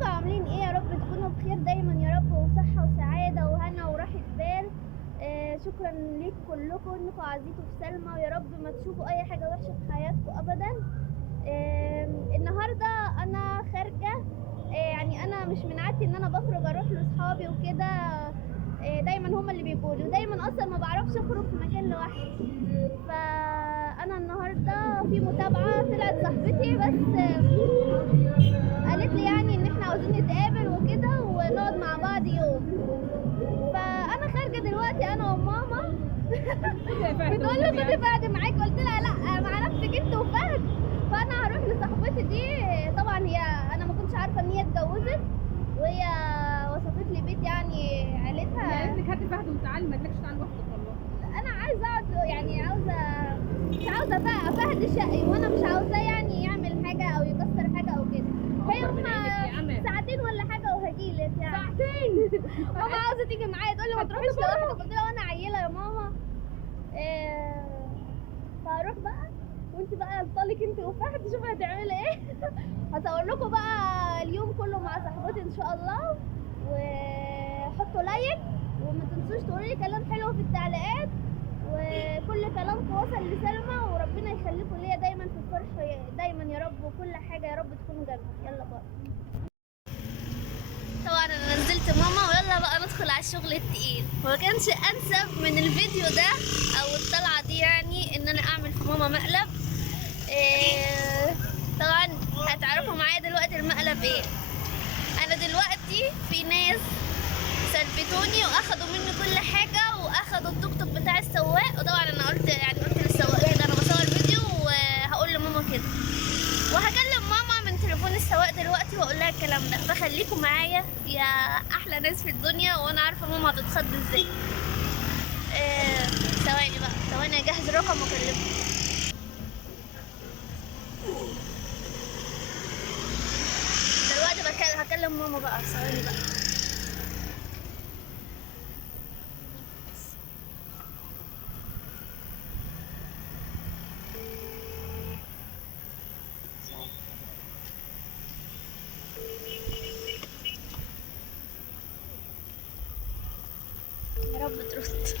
ازيكم عاملين ايه؟ يا رب تكونوا بخير دايما يا رب، وصحة وسعادة وهنا وراحة بال. شكرا ليكم كلكم انكم عزيتوا في سلمى، ويا رب ما تشوفوا اي حاجة وحشة في حياتكم ابدا. النهاردة انا خارجة. يعني انا مش من عادتي ان انا بخرج اروح لاصحابي وكده. دايما هما اللي بيقولوا، ودايما اصلا ما بعرفش اخرج في مكان لوحدي. فانا النهارده في متابعة طلعت صاحبتي، بس قالت لي يعني ان احنا عاوزين نتقابل وكده ونقعد مع بعض يوم. فانا خارجه دلوقتي انا وماما. بتقول لي خدي فهد معاك، قلت لها لا مع نفسك انت وفهد. فانا هروح لصاحبتي دي. طبعا انا ما كنتش عارفه ان هي اتجوزت، وهي وصفت لي بيت يعني عيلتها. قالت لك هاتي فهد وتعالي، ما قالتلكش تعالي لوحدك والله. انا عايزه اقعد، يعني مش عاوزه بقى فهد شقي، وانا مش عاوزاه يعني يعمل حاجه او يكسر حاجه او كده. هي هما ساعتين ولا حاجه وهجيلك يعني. ساعتين. ماما عاوزه تيجي معايا، تقول لي ما تروحيش لوحدك، قلت لها انا عيله يا ماما. فهروح بقى، وانت بقى انطلق انت وفهد شوفي هتعملي ايه. هصور لكم بقى اليوم كله مع صاحبتي ان شاء الله. وحطوا لايك، وما تنسوش تقولوا لي كلام حلو في التعليقات، وكل كلامكم وصل لسلمى، وربنا يخليكم ليا دايما في الفرح دايما يا رب، وكل حاجه يا رب تكونوا جنبي. يلا باي. طبعا انا نزلت ماما، ويلا بقى ندخل على الشغل التقيل. وما كانش انسب من الفيديو ده او الطلعه دي يعني ان انا اعمل في ماما مقلب. طبعا هتعرفوا معايا دلوقتي المقلب ايه. انا دلوقتي في ناس سلفتوني واخدوا مني كل حاجه، واخدوا التوك توك بتاع السواق. وطبعا انا قلت للسواق كده انا بصور فيديو وهقول لماما كده، وهكلم ماما من تليفون السواق دلوقتي واقول لها الكلام ده. فخليكم معايا يا احلى ناس في الدنيا، وانا عارفه ماما هتتخض ازاي. ثواني بقى، ثواني اجهز الرقم واكلمها. دلوقتي هكلم ماما بقى، ثواني بقى. يا رب ترد.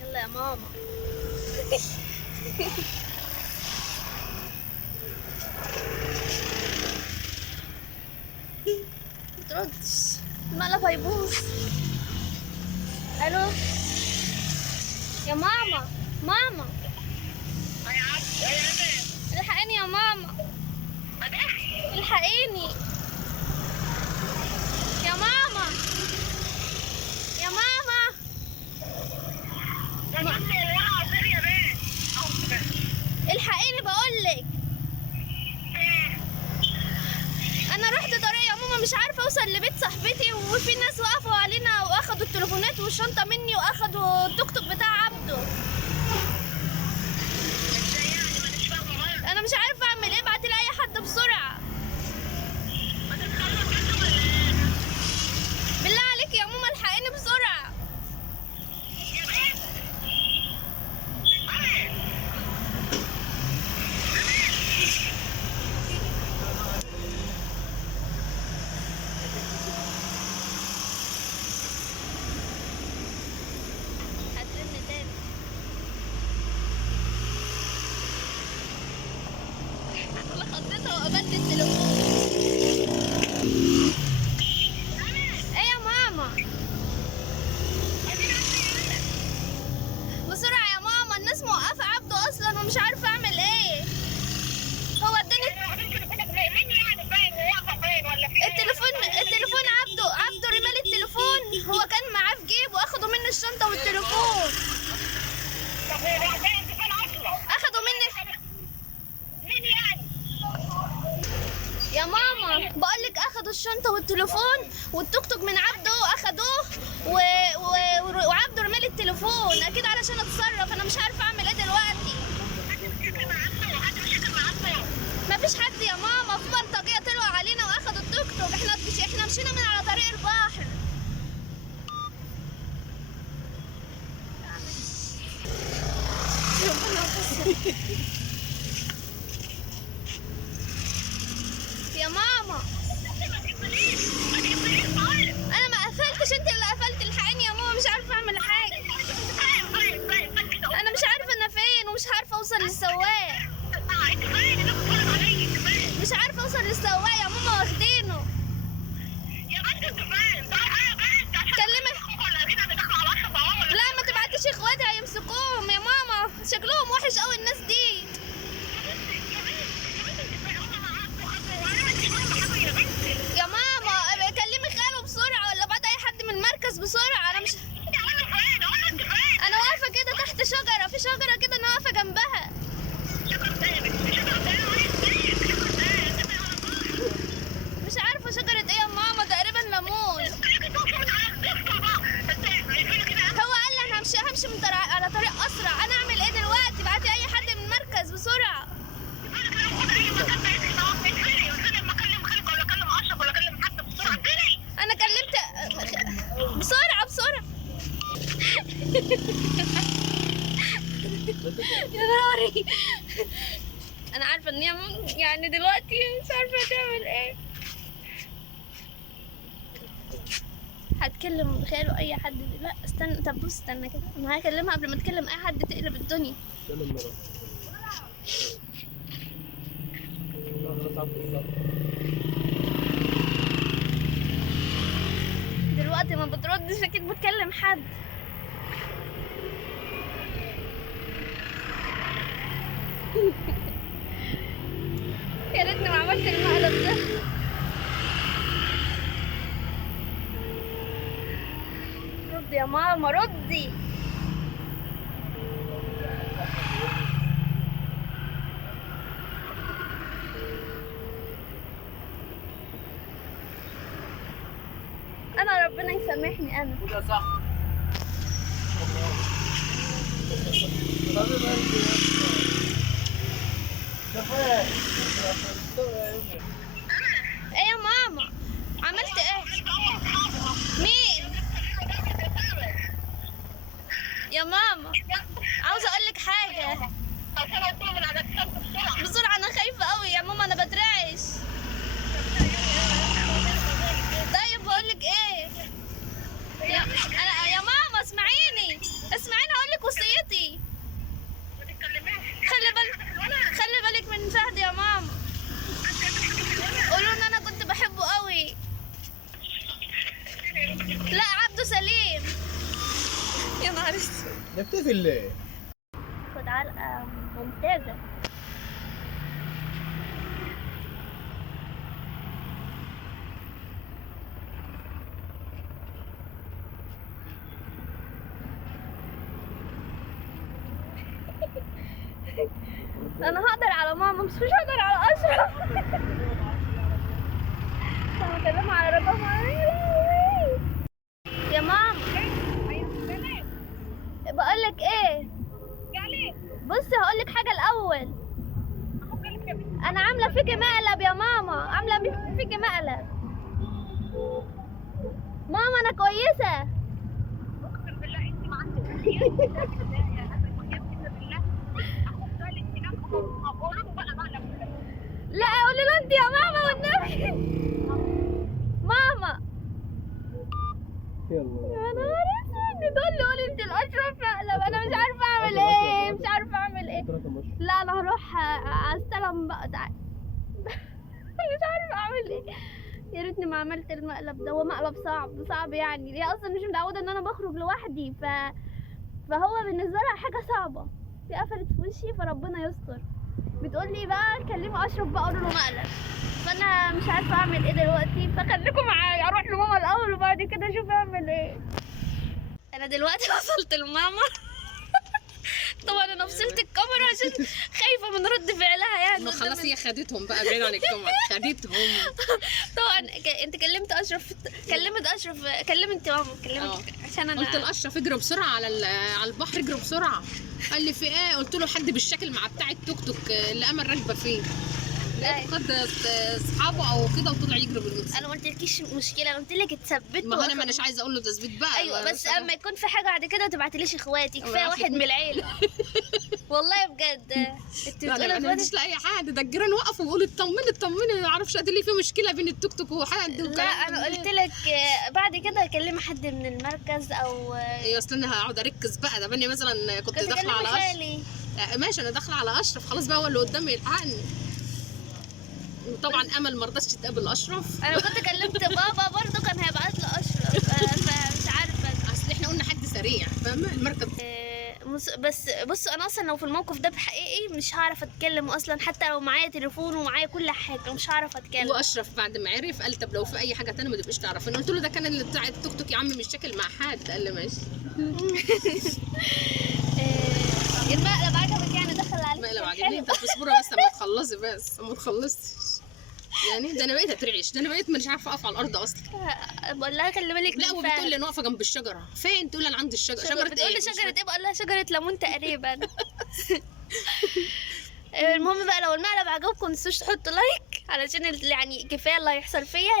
يلا يا ماما. متردش، المقلب هيبوظ. الو يا ماما. ماما الحقيني يا ماما، الحقيني يا ماما. يا ماما الحقيني بقولك. انا رحت طريق يا ماما، مش عارفه اوصل لبيت صاحبتي، وفي ناس وقفوا علينا واخدوا التليفونات والشنطه مني، واخدوا التوك توك بتاع عبده. انا مش عارفه اعمل ايه، ابعتي لي اي حد بسرعه. بالله عليك يا ماما الحقيني بسرعه. هترن تاني. انا خضيتها وقبلت التليفون. ايه يا ماما؟ بسرعة يا ماما، الناس موقفة عبده اصلا ومش عارفة اعمل ايه. هو اداني التليفون عبده رمالي التليفون. هو كان معاه في جيب، واخدوا مني الشنطة والتليفون. اخدوا مني يا ماما، بقولك اخدوا الشنطة والتليفون والتوك توك من عبده، اخدوه وعبده رمالي التليفون اكيد علشان اتصرف. انا مش عارفة اعمل ايه دلوقتي. مفيش حد يا ماما، في بلطجية طلعوا علينا واخدوا التوك توك. احنا مشينا من على طريق البحر. يا ماما انا ما قفلتش، انت اللي قفلت. الحقيني يا ماما، مش عارفه اعمل حاجه. انا مش عارفه انا فين ومش عارفه اوصل للسواق. مش عارفه اوصل للسواق يا ماما، واخدينه. كلمي. لا ما تبعتيش اخواتي هيمسكوهم يا ماما، شكلهم وحش قوي الناس دي. يا ماما كلمي خاله بسرعه، ولا بعد اي حد من المركز بسرعه. انا مش، انا واقفه كده تحت شجره، في شجره كده انا واقفه جنبها. مش عارفه شجره ايه يا ماما، تقريبا ليمون. هو قال لي انا همشي من على طريق اسرع. انا اعمل ايه دلوقتي؟ بعتي اي حد من المركز بسرعه. انا كلمت بسرعه بسرعه. يا نهاري. انا عارفه ان هي يعني دلوقتي مش عارفه تعمل ايه. هتكلم خاله اي حد. لا استنى، طب بص استنى كده، انا هكلمها قبل ما تكلم اي حد تقلب الدنيا. دلوقتي ما بتردش، اكيد بتكلم حد. يا ريتني ما عملت المقلب ده. ردي يا ماما، ردي. انا ربنا يسامحني انا. ايه يا ماما عملت ايه؟ مين يا ماما؟ عاوزه اقول لك حاجه بسرعه. انا خايفه قوي يا ماما، انا بترعش. طيب بقول لك ايه يا ماما، اسمعيني هقول لك وصيتي. خلي بالك من فهد يا ماما. قولوا ان انا كنت بحبه قوي. لا عبده سليم. يا نهار اسود. نبتسم ليه؟ خد علقه ممتازه. انا هقدر على ماما، مش هقدر على اشرف. انا بكلمها على رقمها. يا ماما بقول لك ايه، بصي هقول لك حاجه الاول. انا عامله فيكي مقلب يا ماما، عامله فيكي مقلب. ماما انا كويسه. اقسم بالله انت ما عندك. لا قولي له انت يا ماما والنبي. ماما يلا يا نهار اسود، تقول لي قولي انت الاشرف مقلب. انا مش عارفه اعمل ايه، مش عارفه اعمل ايه. لا انا هروح استلم بقى، تعالى. مش عارفه اعمل ايه. يا ريتني ما عملت المقلب ده. هو مقلب صعب يعني. هي اصلا مش متعوده ان انا بخرج لوحدي، فهو بالنسبه لها حاجه صعبه. دي قفلت في وشي، فربنا يستر. بتقول لي بقى كلموا اشرف بقى قولوا له مقلب. فانا مش عارفه اعمل ايه دلوقتي، فخليكم معايا. اروح لماما الاول وبعد كده اشوف اعمل ايه. انا دلوقتي وصلت لماما. طبعا انا فصلت الكاميرا عشان خايفه من رد فعلها يعني. ما خلاص هي خدتهم بقى بعيد عن الكاميرا، خدتهم. طبعا انت كلمت اشرف، كلمت انت ماما، كلمت عشان انا قلت لاشرف اجري بسرعه على البحر، اجري بسرعه. قال لي في ايه؟ قلت له حد بالشكل مع بتاع التوك توك اللي امل راكبه فيه. لقيته خد اصحابه او كده وطلع يجري بالموتوسيكل. انا ما قلتلكيش مشكله، انا قلت لك اتثبت. ما هو انا مانيش عايزه اقول له تثبيت بقى. ايوه بس اما يكون في حاجه بعد كده ما تبعتليش اخواتي، كفايه أبعت لك. واحد من العيله. والله بجد انت لا بتقولي انا ما اخواتي. لاقي اي حد، ده الجيران وقفوا ويقولوا اطمني اطمني، ما اعرفش قد ليه في مشكله بين التوك توك وحد لا انا قلت لك بعد كده اكلم حد من المركز او ايوه اصل انا هقعد اركز بقى. ده بني مثلا كنت داخله اكلم على اشرف. خالي. ماشي انا داخله على اشرف خلاص بقى، هو اللي قدامي يلحقني. وطبعا امل ما رضتش تقابل اشرف. انا كنت كلمت بابا برضه كان هيبعت له اشرف، فمش عارفه. اصل احنا قلنا حد سريع فاهمه المركز. بس بص انا اصلا لو في الموقف ده بحقيقي مش هعرف اتكلم اصلا، حتى لو معايا تليفون ومعايا كل حاجه مش هعرف اتكلم. واشرف بعد ما عرف قال طب لو في اي حاجه تانية ما تبقيش تعرف. انا قلت له ده كان اللي بتاع التوك توك يا عم مش شاكل مع حد. قال لي ماشي. المقلب عجبك يعني؟ دخل عليك مقلب كان عجبني. حلو. انت تصبري بس اما تخلصي، بس اما تخلصتش يعني. ده انا بقيت اترعش، ده انا بقيت مش عارفه اقف على الارض اصلا. بقول لها خلي بالك لا من وبتقول لي فعل. انا واقفه جنب الشجره. فين؟ تقول لي انا عند الشجره. شجره بتقول لي ايه؟ شجره ايه؟ بقول لها شجره ليمون تقريبا. المهم بقى لو المقلب عجبكم متنسوش تحطوا لايك علشان يعني كفايه اللي هيحصل فيا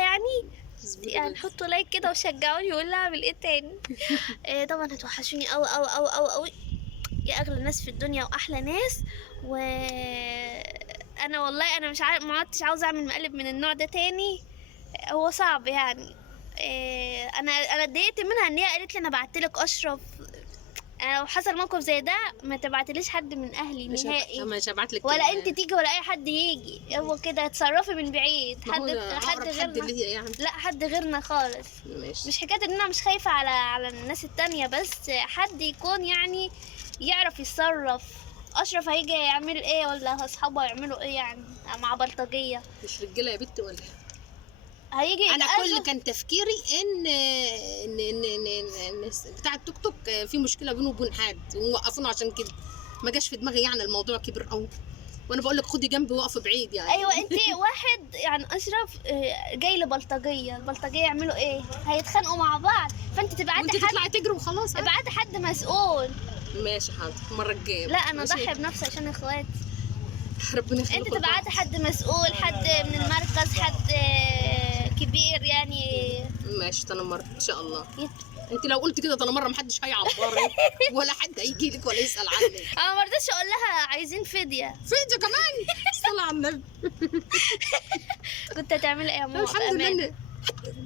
يعني حطوا لايك كده وشجعوني وقولوا لي اعمل ايه تاني. طبعا هتوحشوني قوي قوي قوي قوي قوي يا اغلى ناس في الدنيا واحلى ناس. انا والله انا مش عارف، ما عدتش عاوزه اعمل مقلب من النوع ده تاني. هو صعب يعني. انا اتضايقت منها ان هي قالت لي انا بعتلك اشرف. لو حصل موقف زي ده ما تبعتليش حد من اهلي نهائي، مش هبعت لك ولا انت تيجي ولا اي حد يجي. هو كده اتصرفي من بعيد. حد غيرنا. حد اللي هي يعني. لا حد غيرنا خالص. ماشي. مش حكايه ان انا مش خايفه على الناس التانية، بس حد يكون يعني يعرف يتصرف. اشرف هيجي يعمل ايه ولا اصحابه يعملوا ايه يعني مع بلطجيه؟ مش رجاله يا بنت ولا إيه؟ هيجي انا يتأذوا. كل كان تفكيري ان بتاع التوك توك في مشكله بينه وبين حد وموقفونه عشان كده. ما جاش في دماغي يعني الموضوع كبر قوي. وانا بقول لك خدي جنبي وقف بعيد يعني. ايوه انت واحد يعني اشرف جاي لبلطجيه، البلطجيه يعملوا ايه؟ هيتخانقوا مع بعض، فانت وانت تبعتي حد. تطلعي تجري وخلاص. ابعتي حد مسؤول. ماشي حاضر المره الجايه. لا انا ماشي؟ اضحي بنفسي عشان اخواتي. ربنا يخليكم. انت تبعتي حد مسؤول، حد من المركز، حد كبير يعني. ماشي تاني مره ان شاء الله. انت لو قلت كده تاني مره محدش هيعبرك ولا حد هيجي لك ولا يسال عنك. انا ما رضيتش اقول لها عايزين فديه. فيديو كمان. صلى على النبي. كنت هتعملي ايه يا ماما؟ الحمد لله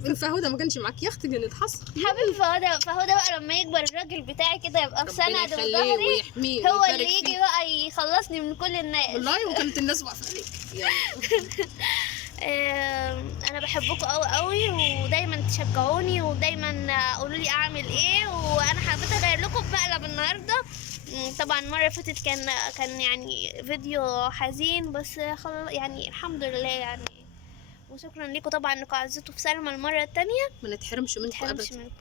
ان فهودة ما كانش معاك يا اختي كانت حصل. حبيبي فهدى بقى لما يكبر الراجل بتاعي كده يبقى ربنا بسند يخليه وظهري، ويحميه هو ويبارك اللي يجي فيه. بقى يخلصني من كل الناس. والله وكانت الناس واقفه عليك يعني. انا بحبكم قوي قوي، ودايما تشجعوني ودايما قولوا لي اعمل ايه. وانا حبيت اغير لكم مقلب النهارده. طبعا المره اللي فاتت كان يعني فيديو حزين، بس يعني الحمد لله يعني. وشكرا لكم طبعا انكم عزتوا في سلمى المره التانية. ما نتحرمش منكم متحرمش ابدا. منكم.